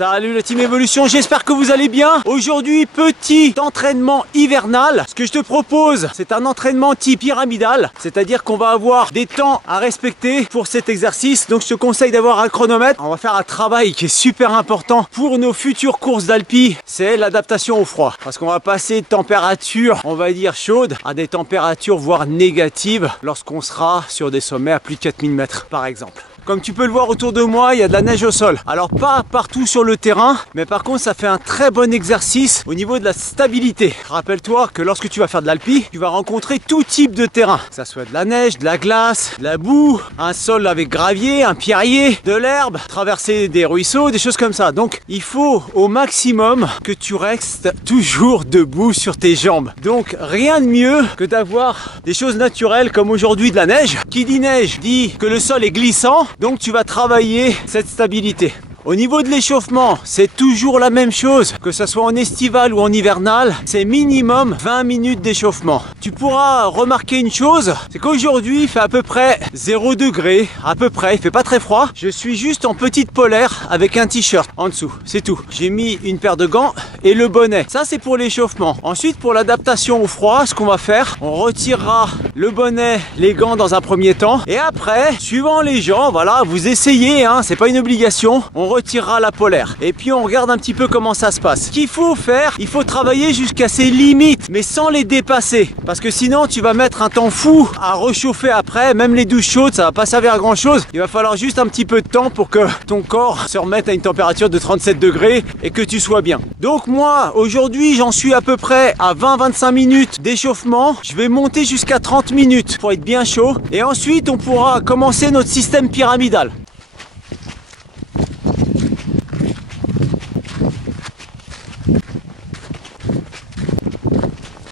Salut la team Evolution, j'espère que vous allez bien. Aujourd'hui, petit entraînement hivernal. Ce que je te propose, c'est un entraînement type pyramidal, c'est-à-dire qu'on va avoir des temps à respecter pour cet exercice. Donc je te conseille d'avoir un chronomètre. On va faire un travail qui est super important pour nos futures courses d'alpi, c'est l'adaptation au froid. Parce qu'on va passer de températures, on va dire chaudes, à des températures voire négatives lorsqu'on sera sur des sommets à plus de 4000 mètres par exemple. Comme tu peux le voir autour de moi, il y a de la neige au sol. Alors pas partout sur le terrain, mais par contre ça fait un très bon exercice au niveau de la stabilité. Rappelle-toi que lorsque tu vas faire de l'alpi, tu vas rencontrer tout type de terrain. Que ça soit de la neige, de la glace, de la boue, un sol avec gravier, un pierrier, de l'herbe, traverser des ruisseaux, des choses comme ça. Donc il faut au maximum que tu restes toujours debout sur tes jambes. Donc rien de mieux que d'avoir des choses naturelles comme aujourd'hui de la neige. Qui dit neige dit que le sol est glissant. Donc tu vas travailler cette stabilité. Au niveau de l'échauffement, c'est toujours la même chose, que ce soit en estival ou en hivernal, c'est minimum 20 minutes d'échauffement. Tu pourras remarquer une chose, c'est qu'aujourd'hui il fait à peu près 0 degré, à peu près, il fait pas très froid. Je suis juste en petite polaire avec un t-shirt en dessous, c'est tout. J'ai mis une paire de gants et le bonnet. Ça c'est pour l'échauffement. Ensuite pour l'adaptation au froid, ce qu'on va faire, on retirera le bonnet, les gants dans un premier temps. Et après, suivant les gens, voilà, vous essayez, hein, c'est pas une obligation. On retirera la polaire et puis on regarde un petit peu comment ça se passe. Ce qu'il faut faire, il faut travailler jusqu'à ses limites mais sans les dépasser parce que sinon tu vas mettre un temps fou à réchauffer après. Même les douches chaudes ça va pas servir à grand chose. Il va falloir juste un petit peu de temps pour que ton corps se remette à une température de 37 degrés et que tu sois bien. Donc moi aujourd'hui j'en suis à peu près à 20-25 minutes d'échauffement. Je vais monter jusqu'à 30 minutes pour être bien chaud et ensuite on pourra commencer notre système pyramidal.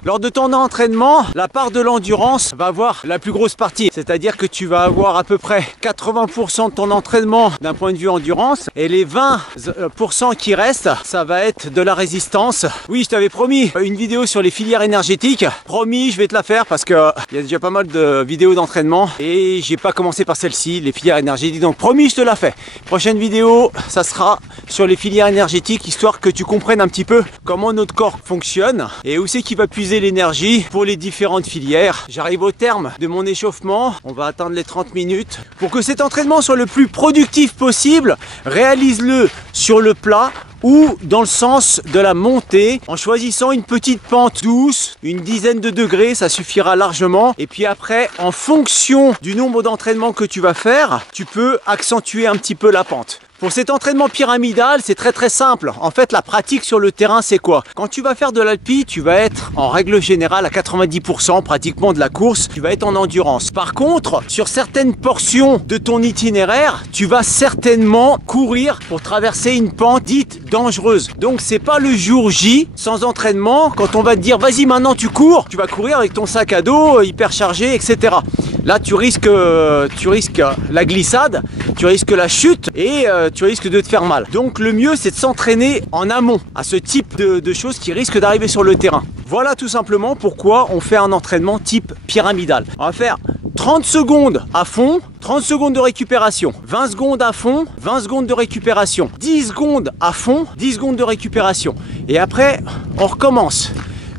Lors de ton entraînement, la part de l'endurance va avoir la plus grosse partie. C'est-à-dire que tu vas avoir à peu près 80% de ton entraînement d'un point de vue endurance. Et les 20% qui restent, ça va être de la résistance. Oui, je t'avais promis une vidéo sur les filières énergétiques. Promis, je vais te la faire parce qu'il y a déjà pas mal de vidéos d'entraînement. Et j'ai pas commencé par celle-ci, les filières énergétiques. Donc promis, je te la fais. Prochaine vidéo, ça sera sur les filières énergétiques, histoire que tu comprennes un petit peu comment notre corps fonctionne et où c'est qu'il va puiser l'énergie pour les différentes filières. J'arrive au terme de mon échauffement, on va atteindre les 30 minutes. Pour que cet entraînement soit le plus productif possible, réalise-le sur le plat ou dans le sens de la montée en choisissant une petite pente douce, une dizaine de degrés, ça suffira largement. Et puis après, en fonction du nombre d'entraînements que tu vas faire, tu peux accentuer un petit peu la pente. Pour cet entraînement pyramidal, c'est très simple. En fait, la pratique sur le terrain, c'est quoi? Quand tu vas faire de l'alpi, tu vas être en règle générale à 90% pratiquement de la course, tu vas être en endurance. Par contre, sur certaines portions de ton itinéraire, tu vas certainement courir pour traverser une pente dite dangereuse. Donc, c'est pas le jour J, sans entraînement, quand on va te dire, vas-y, maintenant tu cours, tu vas courir avec ton sac à dos hyper chargé, etc. Là, tu risques la glissade, tu risques la chute et tu risques de te faire mal. Donc le mieux c'est de s'entraîner en amont à ce type de choses qui risquent d'arriver sur le terrain. Voilà tout simplement pourquoi on fait un entraînement type pyramidal. On va faire 30 secondes à fond, 30 secondes de récupération, 20 secondes à fond, 20 secondes de récupération, 10 secondes à fond, 10 secondes de récupération. Et après on recommence.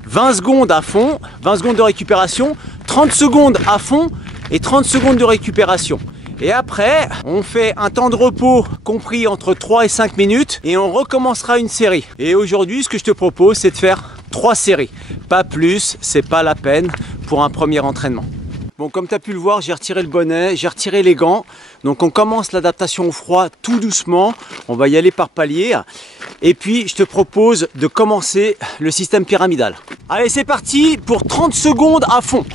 20 secondes à fond, 20 secondes de récupération, 30 secondes à fond et 30 secondes de récupération. Et après, on fait un temps de repos compris entre 3 et 5 minutes et on recommencera une série. Et aujourd'hui, ce que je te propose, c'est de faire 3 séries. Pas plus, c'est pas la peine pour un premier entraînement. Bon, comme tu as pu le voir, j'ai retiré le bonnet, j'ai retiré les gants. Donc on commence l'adaptation au froid tout doucement. On va y aller par palier. Et puis, je te propose de commencer le système pyramidal. Allez, c'est parti pour 30 secondes à fond.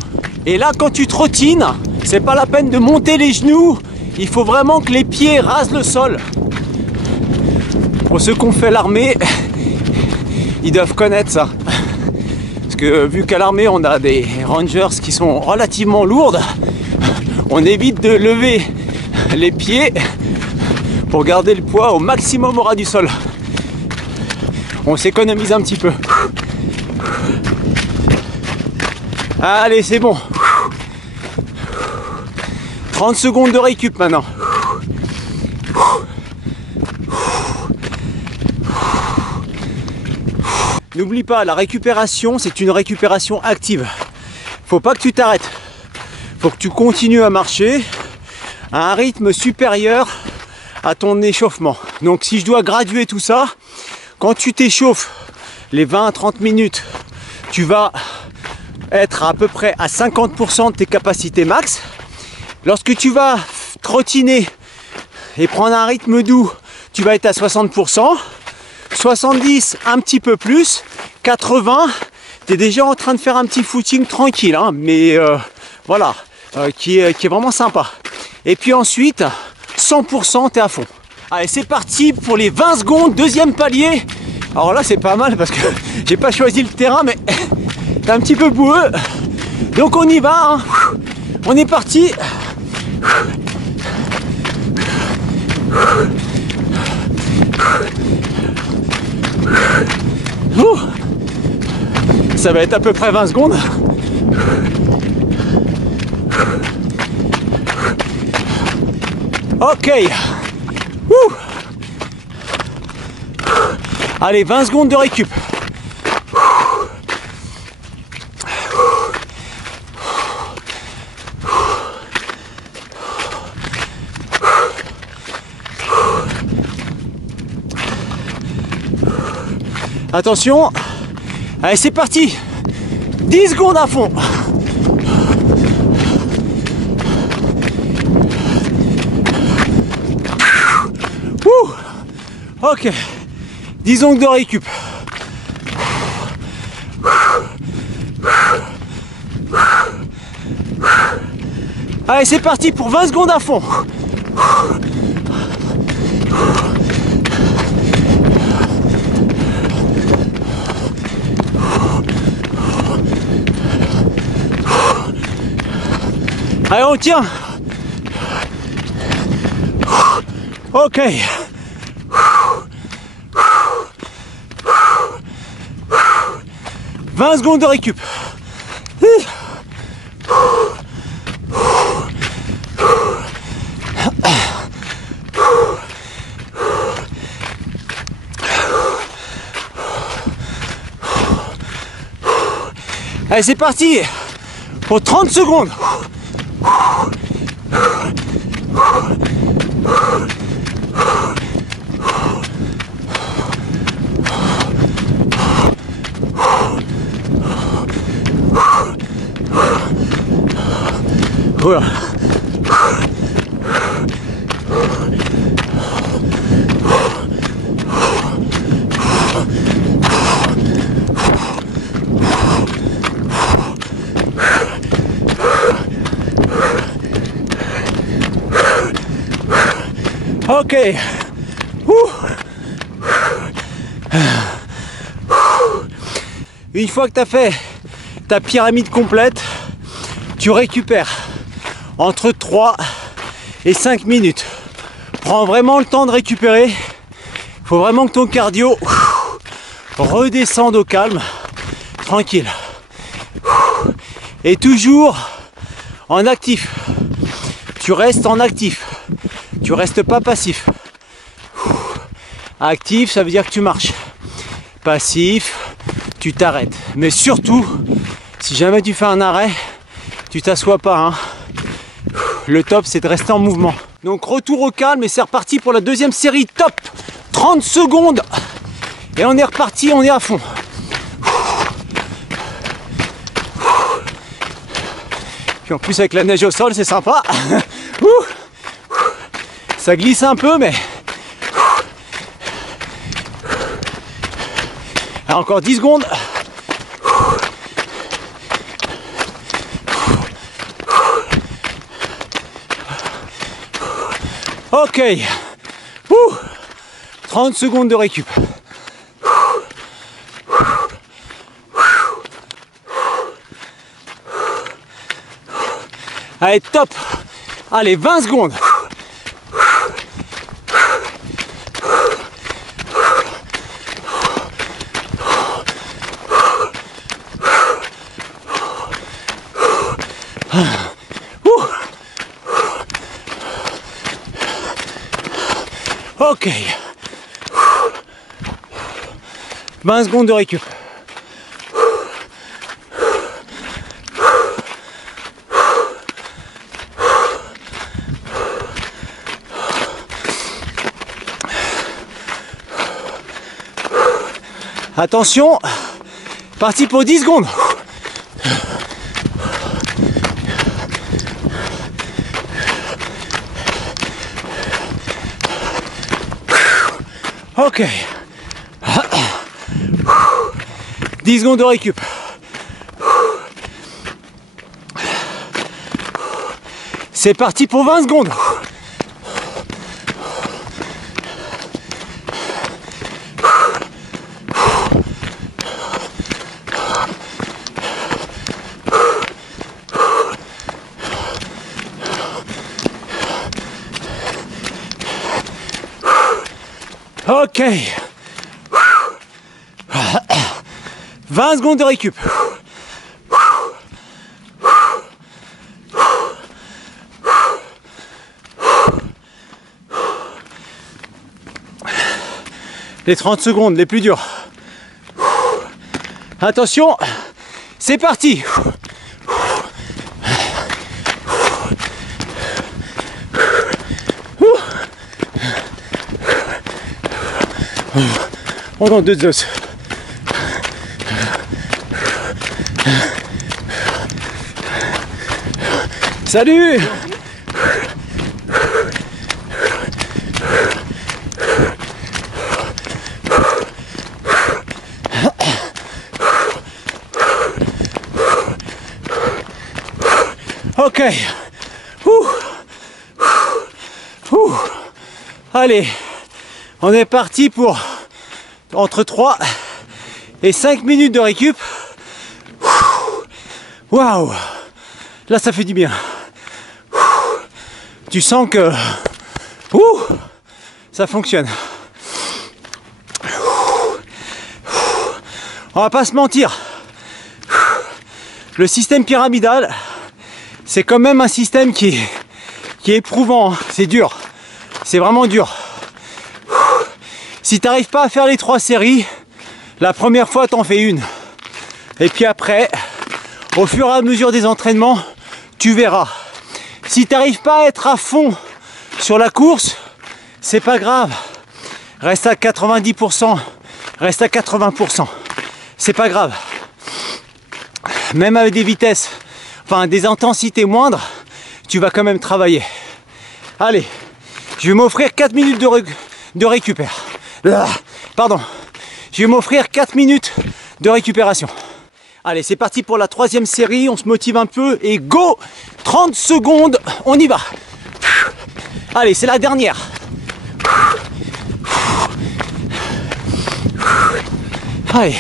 Et là, quand tu trottines, c'est pas la peine de monter les genoux. Il faut vraiment que les pieds rasent le sol. Pour ceux qui ont fait l'armée, ils doivent connaître ça. Parce que vu qu'à l'armée, on a des rangers qui sont relativement lourdes, on évite de lever les pieds pour garder le poids au maximum au ras du sol. On s'économise un petit peu. Allez, c'est bon. 30 secondes de récup maintenant. N'oublie pas, la récupération, c'est une récupération active. Faut pas que tu t'arrêtes. Faut que tu continues à marcher à un rythme supérieur à ton échauffement. Donc si je dois graduer tout ça, quand tu t'échauffes les 20-30 minutes, tu vas être à peu près à 50% de tes capacités max. Lorsque tu vas trottiner et prendre un rythme doux, tu vas être à 60%. 70, un petit peu plus, 80, tu es déjà en train de faire un petit footing tranquille, hein, mais voilà, qui est vraiment sympa. Et puis ensuite, 100%, tu es à fond. Allez, c'est parti pour les 20 secondes, deuxième palier. Alors là, c'est pas mal parce que j'ai pas choisi le terrain, mais c'est un petit peu boueux. Donc on y va, hein. On est parti. Ouh. Ça va être à peu près 20 secondes. Ok. Ouh. Allez, 20 secondes de récup. Attention. Allez, c'est parti. 10 secondes à fond. Ouh. Ok. 10 secondes de récup. Allez, c'est parti pour 20 secondes à fond. Allez, on tient. Ok. 20 secondes de récup. Allez, c'est parti pour 30 secondes. Voilà. Ok. Une fois que tu as fait ta pyramide complète, tu récupères entre 3 et 5 minutes. Prends vraiment le temps de récupérer. Il faut vraiment que ton cardio redescende au calme, tranquille. Et toujours en actif. Tu restes en actif. Tu restes pas passif. Actif, ça veut dire que tu marches. Passif, tu t'arrêtes. Mais surtout, si jamais tu fais un arrêt, tu t'assois pas, hein. Le top, c'est de rester en mouvement. Donc retour au calme et c'est reparti pour la deuxième série. Top, 30 secondes. Et on est reparti, on est à fond. Puis en plus avec la neige au sol, c'est sympa. Ça glisse un peu, mais... Alors, encore 10 secondes. Ok. 30 secondes de récup. Allez, top. Allez, 20 secondes. Ok. 20 secondes de récup. Attention, parti pour 10 secondes. Ok. 10 secondes de récup. C'est parti pour 20 secondes. Ok. 20 secondes de récup. Les 30 secondes les plus dures. Attention, c'est parti. On donne 2 os. Salut. Ok. Allez, on est parti pour entre 3 et 5 minutes de récup. Waouh! Là, ça fait du bien. Tu sens que ça fonctionne. On va pas se mentir. Le système pyramidal, c'est quand même un système qui est éprouvant. C'est dur. C'est vraiment dur. Si tu n'arrives pas à faire les 3 séries, la première fois, t'en fais une. Et puis après, au fur et à mesure des entraînements, tu verras. Si tu n'arrives pas à être à fond sur la course, c'est pas grave. Reste à 90%, reste à 80%. C'est pas grave. Même avec des vitesses, enfin des intensités moindres, tu vas quand même travailler. Allez, je vais m'offrir 4 minutes de récupération. Pardon. Je vais m'offrir 4 minutes de récupération. Allez, c'est parti pour la 3e série. On se motive un peu et go! 30 secondes, on y va. Allez, c'est la dernière. Allez.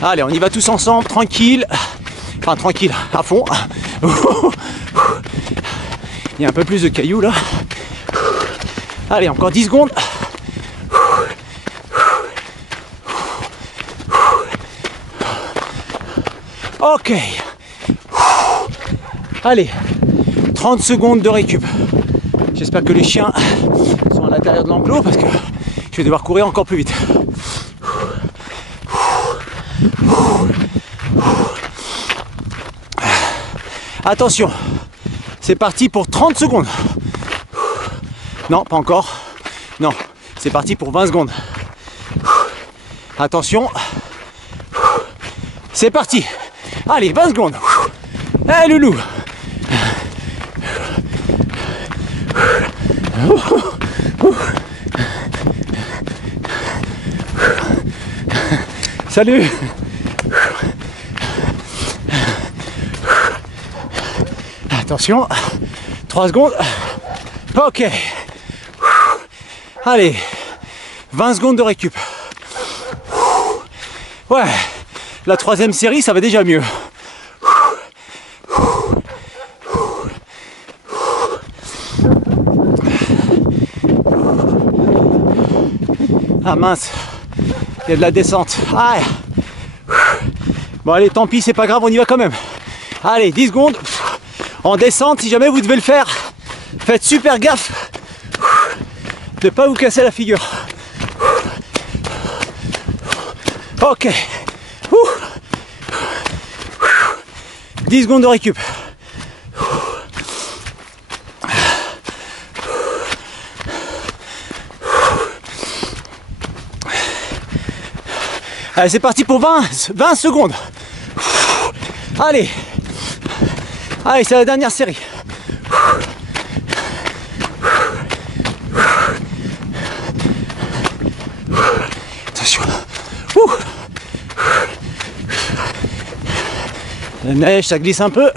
Allez, on y va tous ensemble, tranquille. Enfin, tranquille, à fond. Il y a un peu plus de cailloux là. Allez, encore 10 secondes. Ok. Allez, 30 secondes de récup. J'espère que les chiens sont à l'intérieur de l'enclos parce que je vais devoir courir encore plus vite. Attention, c'est parti pour 30 secondes. Non, pas encore. Non, c'est parti pour 20 secondes. Attention. C'est parti. Allez, 20 secondes. Allez, loulou. Salut. Attention. 3 secondes. Ok. Allez. 20 secondes de récup. Ouais. La 3e série, ça va déjà mieux. Ah mince, il y a de la descente. Ah. Bon allez, tant pis, c'est pas grave, on y va quand même. Allez, 10 secondes. En descente, si jamais vous devez le faire, faites super gaffe de ne pas vous casser la figure. Ok. 10 secondes de récup. Allez, c'est parti pour 20 secondes. Allez. Allez, c'est la dernière série. Attention. La neige, ça glisse un peu.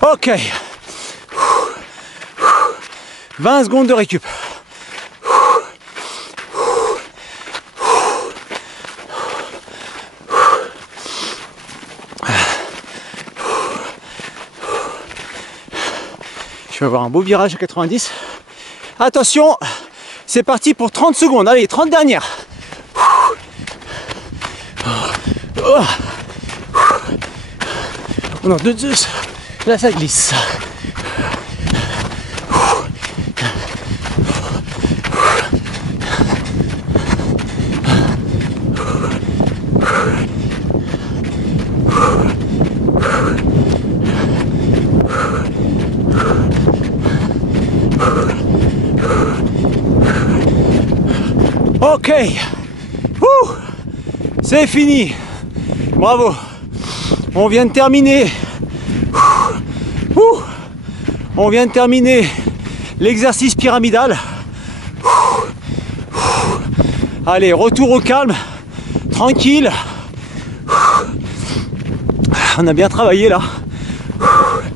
Ok. 20 secondes de récup. Je vais avoir un beau virage à 90. Attention, c'est parti pour 30 secondes. Allez, 30 dernières. Oh non, de Zeus. Là, ça glisse. Ok, c'est fini. Bravo. On vient de terminer. On vient de terminer l'exercice pyramidal. Allez, retour au calme, tranquille. On a bien travaillé là.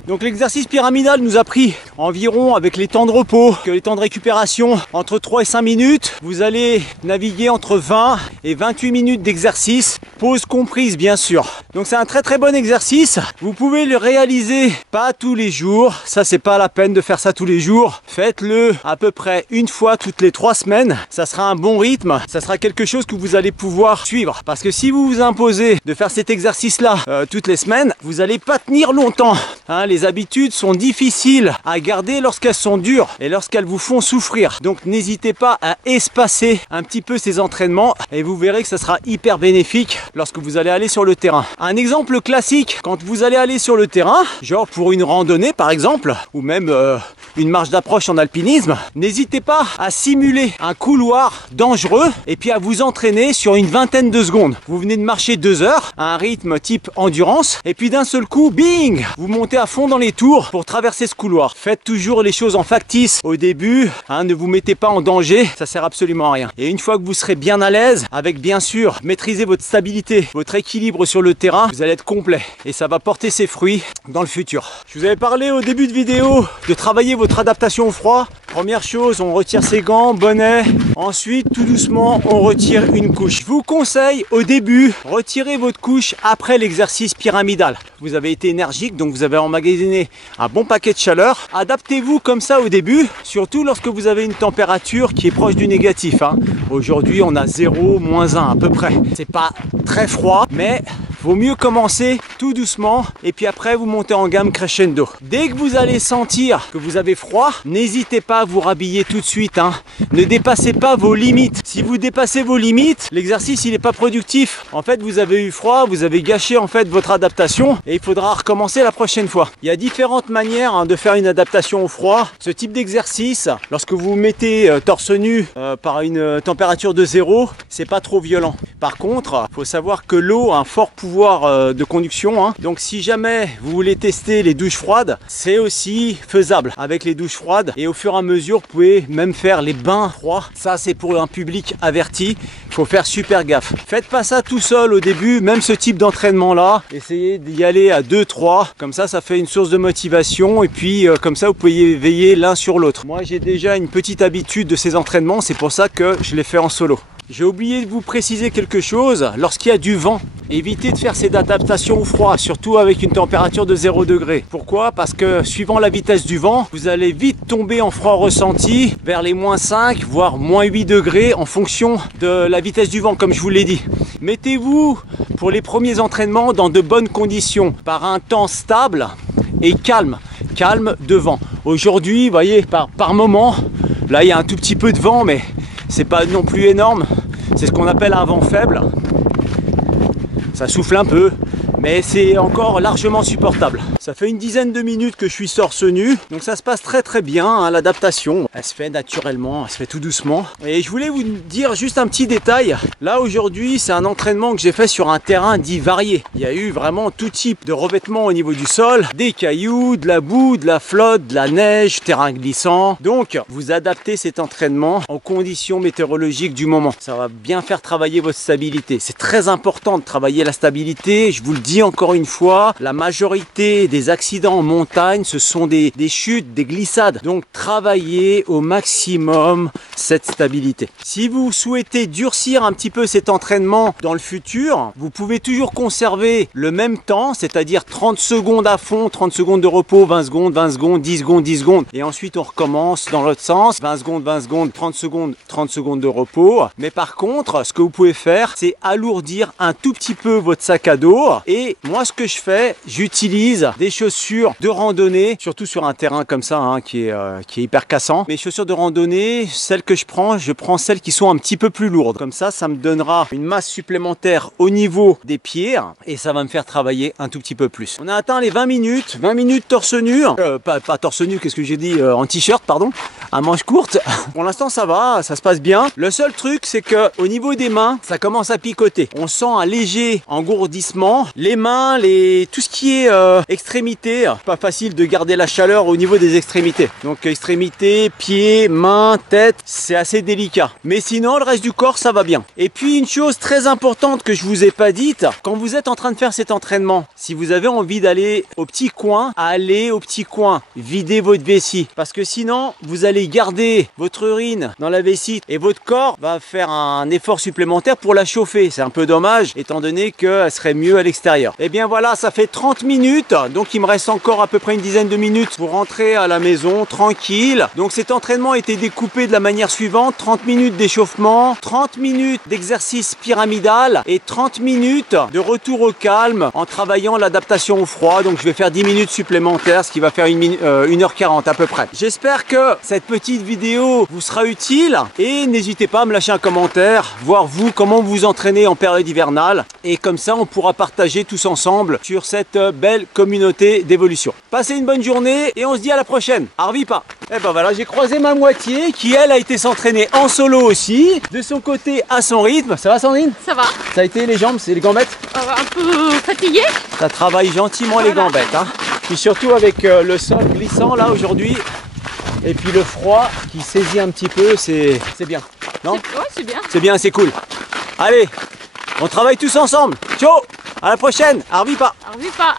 Donc l'exercice pyramidal nous a pris environ, avec les temps de repos, que les temps de récupération, entre 3 et 5 minutes. Vous allez naviguer entre 20 et 28 minutes d'exercice, pause comprise bien sûr. Donc c'est un très bon exercice. Vous pouvez le réaliser pas tous les jours, ça c'est pas la peine de faire ça tous les jours. Faites-le à peu près une fois toutes les 3 semaines. Ça sera un bon rythme, ça sera quelque chose que vous allez pouvoir suivre. Parce que si vous vous imposez de faire cet exercice-là toutes les semaines, vous n'allez pas tenir longtemps. Hein, les habitudes sont difficiles à garder lorsqu'elles sont dures et lorsqu'elles vous font souffrir. Donc n'hésitez pas à espacer un petit peu ces entraînements et vous verrez que ça sera hyper bénéfique lorsque vous allez aller sur le terrain. Un exemple classique, quand vous allez aller sur le terrain, genre pour une randonnée par exemple, ou même une marche d'approche en alpinisme, n'hésitez pas à simuler un couloir dangereux et puis à vous entraîner sur une vingtaine de secondes. Vous venez de marcher 2 heures à un rythme type endurance et puis d'un seul coup, bing, vous montez à fond dans les tours pour traverser ce couloir. Faites toujours les choses en factice au début, hein, ne vous mettez pas en danger, ça sert absolument à rien. Et une fois que vous serez bien à l'aise, avec bien sûr maîtriser votre stabilité, votre équilibre sur le terrain, vous allez être complet et ça va porter ses fruits dans le futur. Je vous avais parlé au début de vidéo de travailler votre adaptation au froid. Première chose, on retire ses gants, bonnet. Ensuite, tout doucement, on retire une couche. Je vous conseille au début, retirez votre couche après l'exercice pyramidal. Vous avez été énergique, donc vous avez emmagasiné un bon paquet de chaleur. Adaptez-vous comme ça au début, surtout lorsque vous avez une température qui est proche du négatif. Hein. Aujourd'hui, on a 0, -1 à peu près. C'est pas très froid, mais vaut mieux commencer tout doucement et puis après vous montez en gamme crescendo. Dès que vous allez sentir que vous avez froid, n'hésitez pas à vous rhabiller tout de suite. Hein. Ne dépassez pas vos limites. Si vous dépassez vos limites, l'exercice il n'est pas productif. En fait, vous avez eu froid, vous avez gâché en fait votre adaptation et il faudra recommencer la prochaine fois. Il y a différentes manières de faire une adaptation au froid. Ce type d'exercice, lorsque vous vous mettez torse nu par une température de 0, c'est pas trop violent. Par contre, il faut savoir que l'eau a un fort pouvoir de conduction. Hein. Donc si jamais vous voulez tester les douches froides, c'est aussi faisable avec les douches froides. Et au fur et à mesure, vous pouvez même faire les bains froids. Ça, c'est pour un public averti. Il faut faire super gaffe. Faites pas ça tout seul au début, même ce type d'entraînement-là. Essayez d'y aller à 2-3. Comme ça fait une source de motivation. Et puis, comme ça, vous pouvez veiller l'un sur l'autre. Moi, j'ai déjà une petite habitude de ces entraînements. C'est pour ça que je les fais en solo. J'ai oublié de vous préciser quelque chose, lorsqu'il y a du vent, évitez de faire cette adaptation au froid, surtout avec une température de 0 degré. Pourquoi? Parce que suivant la vitesse du vent, vous allez vite tomber en froid ressenti vers les -5, voire -8 degrés en fonction de la vitesse du vent, comme je vous l'ai dit. Mettez-vous pour les premiers entraînements dans de bonnes conditions, par un temps stable et calme de vent. Aujourd'hui, vous voyez, par moment, là il y a un tout petit peu de vent, mais c'est pas non plus énorme, c'est ce qu'on appelle un vent faible. Ça souffle un peu, mais c'est encore largement supportable. Ça fait une dizaine de minutes que je suis torse nu, donc ça se passe très bien, hein, l'adaptation. Elle se fait naturellement, elle se fait tout doucement. Et je voulais vous dire juste un petit détail. Là aujourd'hui, c'est un entraînement que j'ai fait sur un terrain dit varié. Il y a eu vraiment tout type de revêtement au niveau du sol, des cailloux, de la boue, de la flotte, de la neige, terrain glissant. Donc vous adaptez cet entraînement aux conditions météorologiques du moment. Ça va bien faire travailler votre stabilité. C'est très important de travailler la stabilité. Je vous le dis encore une fois, la majorité des accidents en montagne, ce sont des chutes, des glissades. Donc travaillez au maximum cette stabilité. Si vous souhaitez durcir un petit peu cet entraînement dans le futur, vous pouvez toujours conserver le même temps, c'est-à-dire 30 secondes à fond, 30 secondes de repos, 20 secondes, 20 secondes, 10 secondes, 10 secondes. Et ensuite on recommence dans l'autre sens, 20 secondes, 20 secondes, 30 secondes, 30 secondes de repos. Mais par contre, ce que vous pouvez faire, c'est alourdir un tout petit peu votre sac à dos. Et moi, ce que je fais, j'utilise des chaussures de randonnée, surtout sur un terrain comme ça, hein, qui est hyper cassant. Mes chaussures de randonnée, celles que je prends celles qui sont un petit peu plus lourdes. Comme ça me donnera une masse supplémentaire au niveau des pieds et ça va me faire travailler un tout petit peu plus. On a atteint les 20 minutes torse nu, pas torse nu, qu'est-ce que j'ai dit, en t-shirt, pardon, à manches courtes. Pour l'instant, ça va, ça se passe bien. Le seul truc, c'est que au niveau des mains, ça commence à picoter. On sent un léger engourdissement. Les mains, tout ce qui est extrémité, pas facile de garder la chaleur au niveau des extrémités. Donc extrémités, pieds, mains, tête, c'est assez délicat. Mais sinon, le reste du corps, ça va bien. Et puis une chose très importante que je vous ai pas dite, quand vous êtes en train de faire cet entraînement, si vous avez envie d'aller au petit coin, allez au petit coin, videz votre vessie. Parce que sinon, vous allez garder votre urine dans la vessie et votre corps va faire un effort supplémentaire pour la chauffer. C'est un peu dommage étant donné qu'elle serait mieux à l'extérieur. Et bien voilà, ça fait 30 minutes, donc il me reste encore à peu près une dizaine de minutes pour rentrer à la maison tranquille. Donc cet entraînement a été découpé de la manière suivante: 30 minutes d'échauffement, 30 minutes d'exercice pyramidal et 30 minutes de retour au calme en travaillant l'adaptation au froid. Donc je vais faire 10 minutes supplémentaires, ce qui va faire 1h40 à peu près. J'espère que cette petite vidéo vous sera utile et n'hésitez pas à me lâcher un commentaire, voir vous comment vous entraînez en période hivernale, et comme ça on pourra partager tous ensemble sur cette belle communauté d'évolution. Passez une bonne journée et on se dit à la prochaine. Arvipa. Et ben voilà, j'ai croisé ma moitié qui elle a été s'entraîner en solo aussi, de son côté à son rythme. Ça va Sandrine? Ça va. Ça a été les jambes, c'est les gambettes? Un peu fatigué. Ça travaille gentiment les gambettes, hein. Puis surtout avec le sol glissant là aujourd'hui, et puis le froid qui saisit un petit peu, c'est bien. Non? Ouais, c'est bien. C'est bien, c'est cool. Allez, on travaille tous ensemble. Ciao, à la prochaine. Arvipa. Arvipa.